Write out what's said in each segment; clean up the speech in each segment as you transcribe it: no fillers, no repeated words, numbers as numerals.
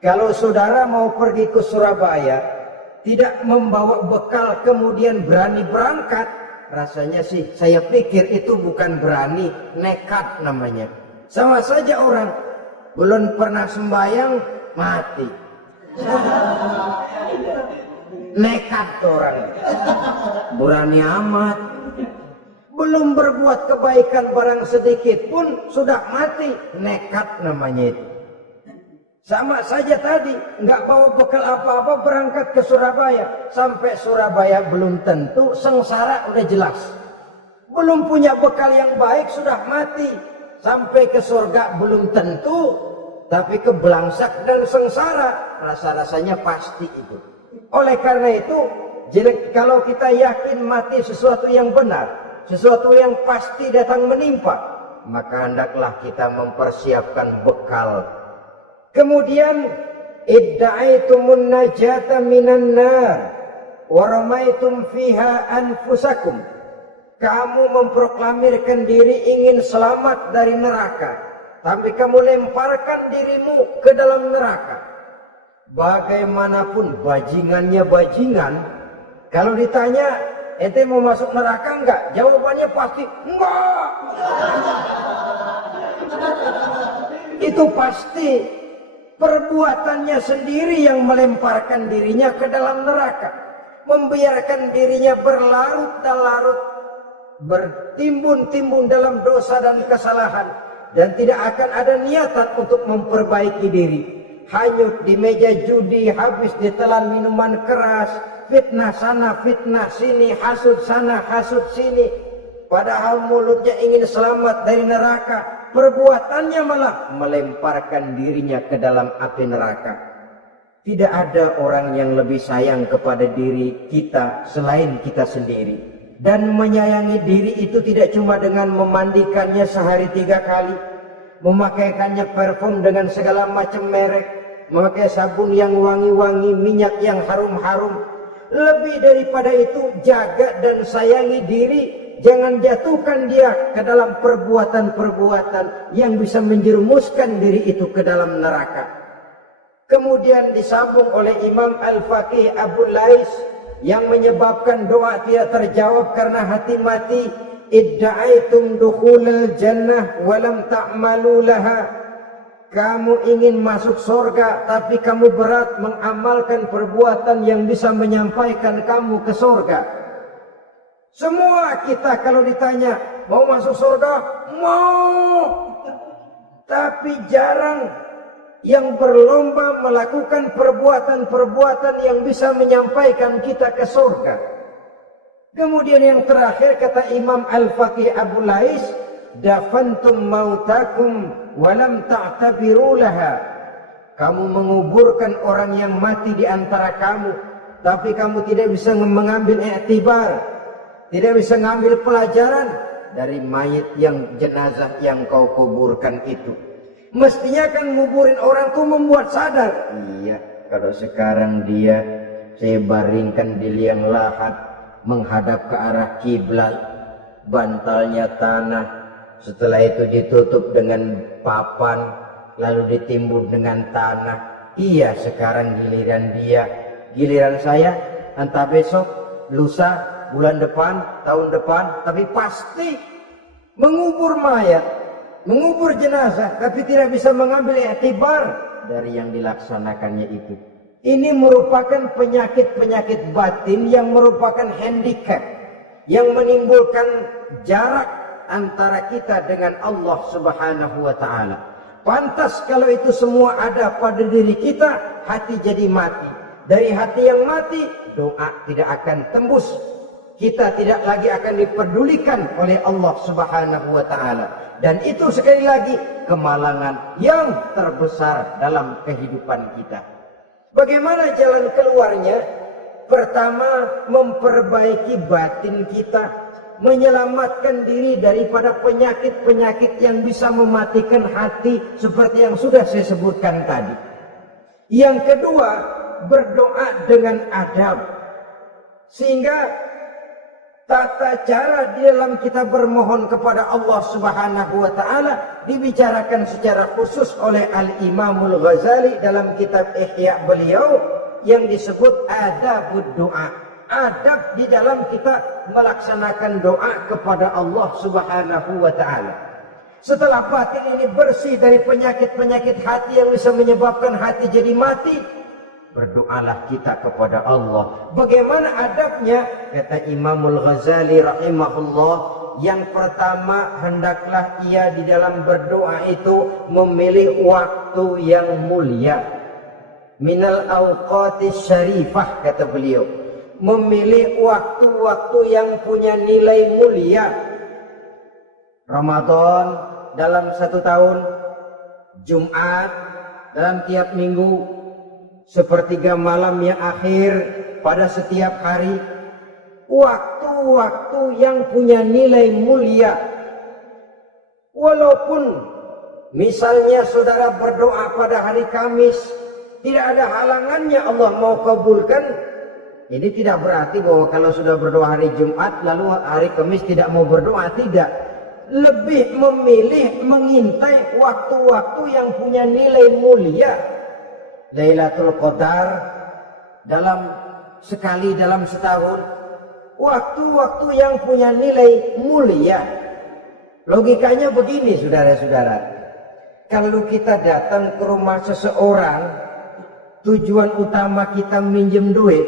Kalau saudara mau pergi ke Surabaya, tidak membawa bekal kemudian berani berangkat, rasanya sih saya pikir itu bukan berani, nekat namanya. Sama saja orang belum pernah sembahyang mati. Nekat orang. Berani amat. Belum berbuat kebaikan barang sedikit pun sudah mati. Nekat namanya itu. Sama saja tadi, nggak bawa bekal apa-apa berangkat ke Surabaya. Sampai Surabaya belum tentu, sengsara udah jelas. Belum punya bekal yang baik sudah mati. Sampai ke surga belum tentu, tapi kebelangsak dan sengsara rasa-rasanya pasti itu. Oleh karena itu, kalau kita yakin mati sesuatu yang benar, sesuatu yang pasti datang menimpa, maka hendaklah kita mempersiapkan bekal. Kemudian idda'aitumun najata minan nar wa ramaitum fiha anfusakum. Kamu memproklamirkan diri ingin selamat dari neraka, tapi kamu lemparkan dirimu ke dalam neraka. Bagaimanapun bajingannya bajingan, kalau ditanya ente mau masuk neraka enggak? Jawabannya pasti enggak. Itu pasti perbuatannya sendiri yang melemparkan dirinya ke dalam neraka, membiarkan dirinya berlarut-larut, bertimbun-timbun dalam dosa dan kesalahan, dan tidak akan ada niatan untuk memperbaiki diri. Hanyut di meja judi, habis ditelan minuman keras, fitnah sana, fitnah sini, hasud sana, hasud sini. Padahal mulutnya ingin selamat dari neraka, perbuatannya malah melemparkan dirinya ke dalam api neraka. Tidak ada orang yang lebih sayang kepada diri kita selain kita sendiri. Dan menyayangi diri itu tidak cuma dengan memandikannya sehari 3 kali, memakaikannya parfum dengan segala macam merek, memakai sabun yang wangi-wangi, minyak yang harum-harum. Lebih daripada itu, jaga dan sayangi diri. Jangan jatuhkan dia ke dalam perbuatan-perbuatan yang bisa menjerumuskan diri itu ke dalam neraka. Kemudian disambung oleh Imam Al-Faqih Abu Lais yang menyebabkan doa tidak terjawab karena hati mati. Idda'aitum dukhulal jannah walam ta'malu laha. Kamu ingin masuk surga, tapi kamu berat mengamalkan perbuatan yang bisa menyampaikan kamu ke surga. Semua kita kalau ditanya mau masuk surga, mau. Tapi jarang yang berlomba melakukan perbuatan-perbuatan yang bisa menyampaikan kita ke surga. Kemudian yang terakhir kata Imam Al-Faqih Abu Lais, dafantum mautakum walam ta'tabiru laha. Kamu menguburkan orang yang mati di antara kamu, tapi kamu tidak bisa mengambil iktibar, tidak bisa mengambil pelajaran dari mayit yang jenazah yang kau kuburkan itu. Mestinya kan nguburin orang tuh membuat sadar. Iya, kalau sekarang dia saya baringkan di liang lahat menghadap ke arah kiblat, bantalnya tanah, setelah itu ditutup dengan papan, lalu ditimbun dengan tanah. Iya, sekarang giliran dia, giliran saya, entah besok, lusa, bulan depan, tahun depan, tapi pasti mengubur mayat, mengubur jenazah, tapi tidak bisa mengambil iktibar dari yang dilaksanakannya itu. Ini merupakan penyakit-penyakit batin yang merupakan handicap, yang menimbulkan jarak antara kita dengan Allah Subhanahu wa ta'ala. Pantas kalau itu semua ada pada diri kita, hati jadi mati. Dari hati yang mati, doa tidak akan tembus. Kita tidak lagi akan dipedulikan oleh Allah Subhanahu wa ta'ala. Dan itu sekali lagi kemalangan yang terbesar dalam kehidupan kita. Bagaimana jalan keluarnya? Pertama, memperbaiki batin kita, menyelamatkan diri daripada penyakit-penyakit yang bisa mematikan hati seperti yang sudah saya sebutkan tadi. Yang kedua, berdoa dengan adab, sehingga Tata cara di dalam kita bermohon kepada Allah Subhanahu wa taala dibicarakan secara khusus oleh Al-Imamul Ghazali dalam kitab Ihya beliau yang disebut adabud doa. Adab di dalam kita melaksanakan doa kepada Allah Subhanahu wa taala. Setelah batin ini bersih dari penyakit-penyakit hati yang bisa menyebabkan hati jadi mati, berdoalah kita kepada Allah. Bagaimana adabnya? Kata Imamul Ghazali rahimahullah, yang pertama hendaklah ia di dalam berdoa itu memilih waktu yang mulia. Minal awqatis syarifah, kata beliau. Memilih waktu-waktu yang punya nilai mulia. Ramadan dalam 1 tahun, Jumat dalam tiap minggu, sepertiga malam yang akhir pada setiap hari. Waktu-waktu yang punya nilai mulia. Walaupun misalnya saudara berdoa pada hari Kamis, tidak ada halangannya Allah mau kabulkan. Ini tidak berarti bahwa kalau sudah berdoa hari Jumat lalu hari Kamis tidak mau berdoa, tidak. Lebih memilih mengintai waktu-waktu yang punya nilai mulia. Lailatul Qadar sekali dalam setahun. Waktu-waktu yang punya nilai mulia. Logikanya begini, saudara-saudara. Kalau kita datang ke rumah seseorang, tujuan utama kita minjem duit,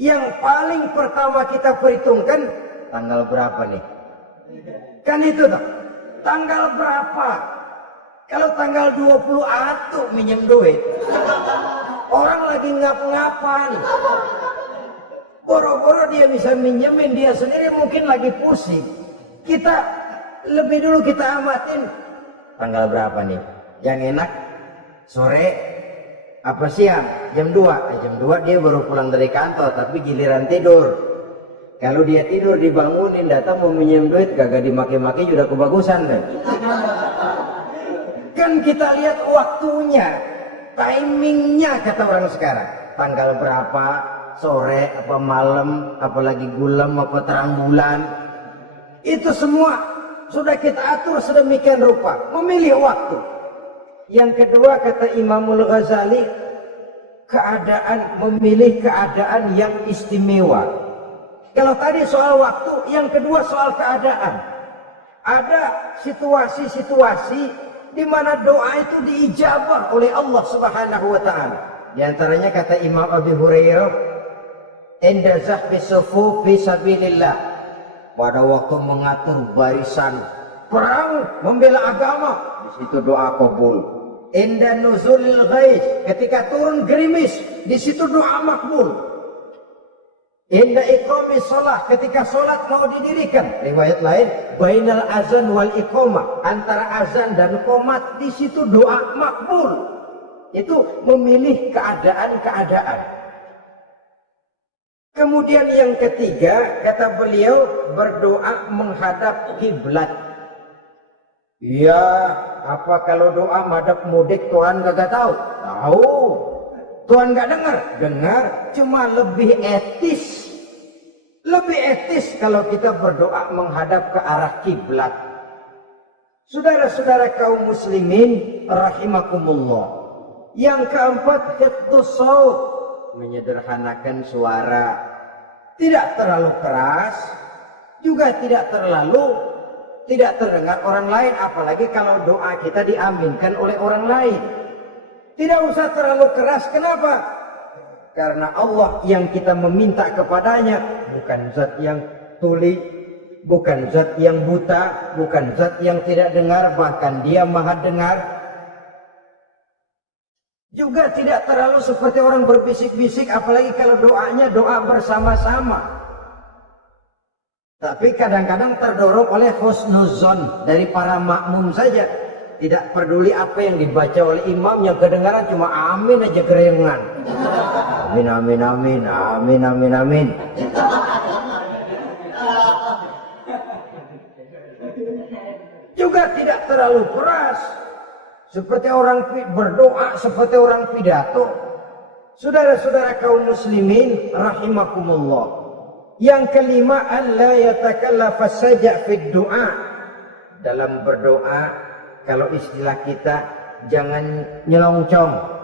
yang paling pertama kita perhitungkan tanggal berapa nih? Kan itu toh, tanggal berapa? Kalau tanggal 20 atuh minjem duit, orang lagi ngap-ngapan, boro-boro dia bisa minjemin, dia sendiri mungkin lagi pusing. Kita lebih dulu kita amatin tanggal berapa nih? Yang enak sore apa siang? Jam 2. Jam 2 dia baru pulang dari kantor, tapi giliran tidur. Kalau dia tidur dibangunin, datang mau minjem duit, kagak dimaki-maki sudah kebagusan kan? Kan kita lihat waktunya, timingnya kata orang sekarang. Tanggal berapa, sore apa malam, apalagi gulam apa terang bulan. Itu semua sudah kita atur sedemikian rupa, memilih waktu. Yang kedua kata Imamul Ghazali, memilih keadaan yang istimewa. Kalau tadi soal waktu, yang kedua soal keadaan. Ada situasi-situasi di mana doa itu diijabah oleh Allah Subhanahu wa taala. Di antaranya kata Imam Abi Hurairah, "Inda zahbi sufuf fi sabilillah." Pada waktu mengatur barisan perang membela agama, di situ doa kabul. Inda nuzulil ghaiz, ketika turun gerimis, di situ doa makbul. Inda iqamis shalah, ketika salat mau didirikan, riwayat lain bainal azan wal iqamah, antara azan dan qomat, di situ doa makbul. Itu memilih keadaan-keadaan. Kemudian yang ketiga kata beliau, berdoa menghadap kiblat. Ya, apa kalau doa madhab mudik Tuhan gak tahu? Tahu. Tuhan gak dengar? Dengar, cuma lebih etis. Lebih etis kalau kita berdoa menghadap ke arah kiblat. Saudara-saudara kaum muslimin rahimakumullah. Yang keempat, hifdzus shaut, menyederhanakan suara. Tidak terlalu keras, juga tidak terdengar orang lain, apalagi kalau doa kita diaminkan oleh orang lain. Tidak usah terlalu keras. Kenapa? Karena Allah yang kita meminta kepadanya bukan zat yang tuli, bukan zat yang buta, bukan zat yang tidak dengar, bahkan dia maha dengar. Juga tidak terlalu seperti orang berbisik-bisik, apalagi kalau doanya doa bersama-sama. Tapi kadang-kadang terdorong oleh husnuzon dari para makmum saja. Tidak peduli apa yang dibaca oleh imam, yang kedengaran cuma amin aja kerengan. Amin, amin, amin, amin, amin, amin. Juga tidak terlalu keras. Seperti orang berdoa, seperti orang pidato. Saudara-saudara kaum muslimin rahimakumullah. Yang kelima, alla yatakallafa saja' fid du'a. Dalam berdoa, kalau istilah kita, jangan nyelongcong.